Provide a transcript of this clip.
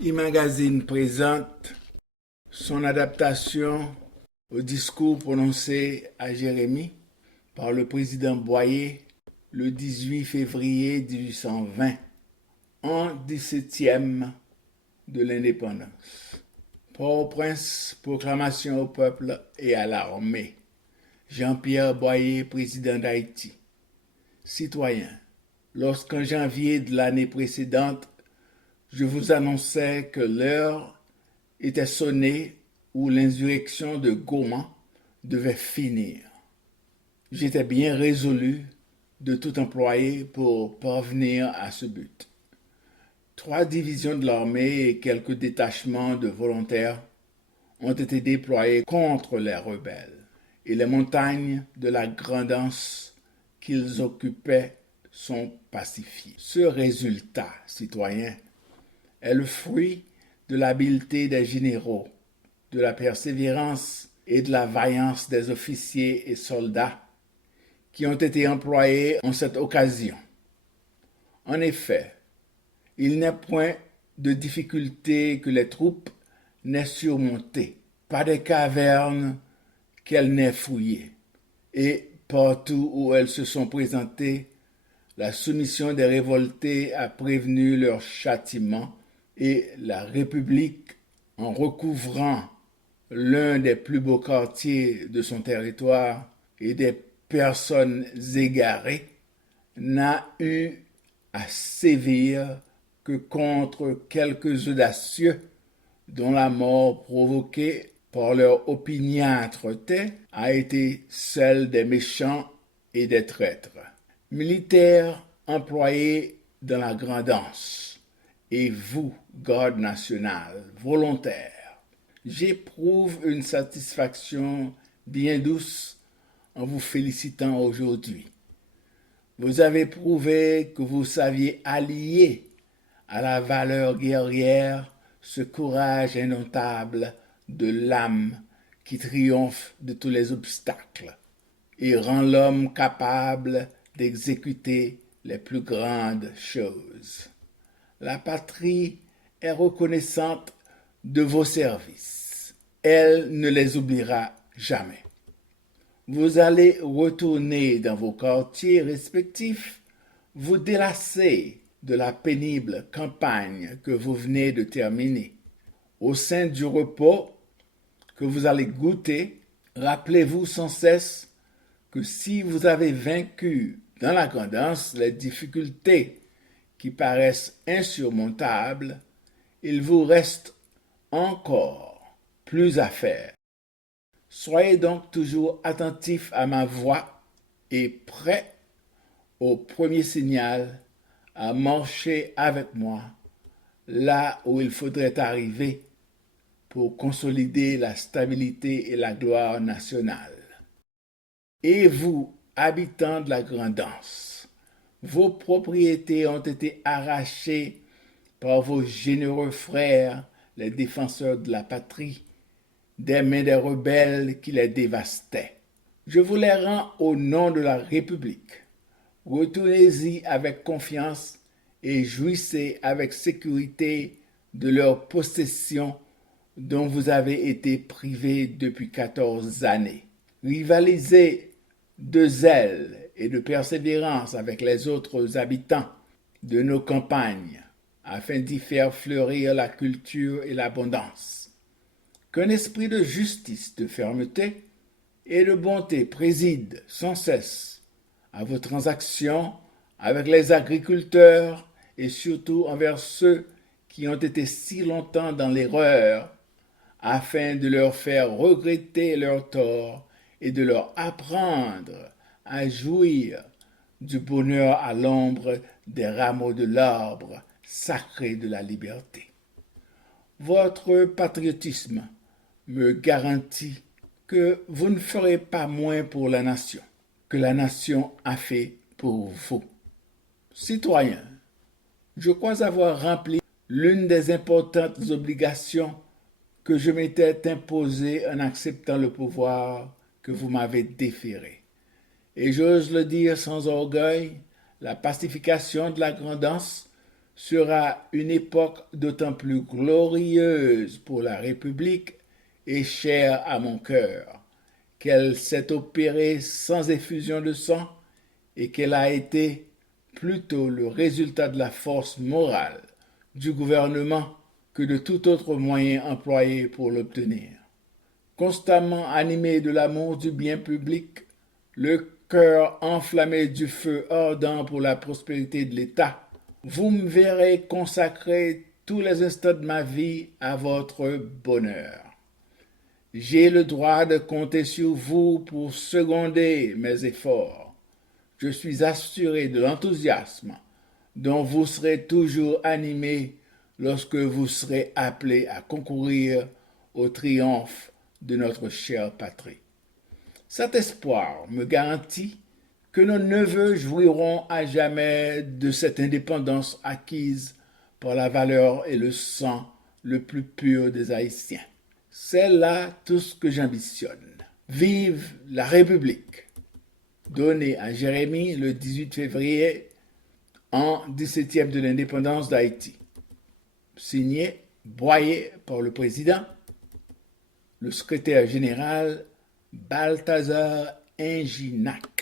E-Magazine présente son adaptation au discours prononcé à Jérémie par le président Boyer le 18 février 1820, en 17e de l'indépendance. Port-au-Prince, proclamation au peuple et à l'armée. Jean-Pierre Boyer, président d'Haïti. Citoyens, lorsqu'en janvier de l'année précédente, je vous annonçais que l'heure était sonnée où l'insurrection de Goma devait finir. J'étais bien résolu de tout employer pour parvenir à ce but. 3 divisions de l'armée et quelques détachements de volontaires ont été déployés contre les rebelles, et les montagnes de la Grand'Anse qu'ils occupaient sont pacifiées. Ce résultat, citoyens, est le fruit de l'habileté des généraux, de la persévérance et de la vaillance des officiers et soldats qui ont été employés en cette occasion. En effet, il n'est point de difficulté que les troupes n'aient surmontées, pas de cavernes qu'elles n'aient fouillées, et partout où elles se sont présentées, la soumission des révoltés a prévenu leur châtiment, et la République, en recouvrant l'un des plus beaux quartiers de son territoire et des personnes égarées, n'a eu à sévir que contre quelques audacieux dont la mort provoquée par leur opiniâtreté a été celle des méchants et des traîtres. Militaires employés dans la Grand'Anse, et vous, garde nationale, volontaires, j'éprouve une satisfaction bien douce en vous félicitant aujourd'hui. Vous avez prouvé que vous saviez allier à la valeur guerrière ce courage indomptable de l'âme qui triomphe de tous les obstacles et rend l'homme capable d'exécuter les plus grandes choses. La patrie est reconnaissante de vos services. Elle ne les oubliera jamais. Vous allez retourner dans vos quartiers respectifs, vous délasser de la pénible campagne que vous venez de terminer. Au sein du repos que vous allez goûter, rappelez-vous sans cesse que si vous avez vaincu dans la Grand'Anse les difficultés qui paraissent insurmontables, il vous reste encore plus à faire. Soyez donc toujours attentifs à ma voix et prêts au premier signal à marcher avec moi là où il faudrait arriver pour consolider la stabilité et la gloire nationale. Et vous, habitants de la Grand'Anse, vos propriétés ont été arrachées par vos généreux frères, les défenseurs de la patrie, des mains des rebelles qui les dévastaient. Je vous les rends au nom de la République. Retournez-y avec confiance et jouissez avec sécurité de leurs possessions dont vous avez été privés depuis 14 années. Rivalisez de zèle et de persévérance avec les autres habitants de nos campagnes afin d'y faire fleurir la culture et l'abondance. Qu'un esprit de justice, de fermeté et de bonté préside sans cesse à vos transactions avec les agriculteurs et surtout envers ceux qui ont été si longtemps dans l'erreur, afin de leur faire regretter leur tort et de leur apprendre à jouir du bonheur à l'ombre des rameaux de l'arbre sacré de la liberté. Votre patriotisme me garantit que vous ne ferez pas moins pour la nation que la nation a fait pour vous. Citoyens, je crois avoir rempli l'une des importantes obligations que je m'étais imposée en acceptant le pouvoir que vous m'avez déféré. Et j'ose le dire sans orgueil, la pacification de la Grand'Anse sera une époque d'autant plus glorieuse pour la République et chère à mon cœur, qu'elle s'est opérée sans effusion de sang et qu'elle a été plutôt le résultat de la force morale du gouvernement que de tout autre moyen employé pour l'obtenir. Constamment animé de l'amour du bien public, le cœur enflammé du feu ardent pour la prospérité de l'État, vous me verrez consacrer tous les instants de ma vie à votre bonheur. J'ai le droit de compter sur vous pour seconder mes efforts. Je suis assuré de l'enthousiasme dont vous serez toujours animé lorsque vous serez appelé à concourir au triomphe de notre chère patrie. Cet espoir me garantit que nos neveux jouiront à jamais de cette indépendance acquise par la valeur et le sang le plus pur des Haïtiens. C'est là tout ce que j'ambitionne. Vive la République! Donné à Jérémie le 18 février en 17e de l'indépendance d'Haïti. Signé Boyer par le président, le secrétaire général Balthazar Inginac.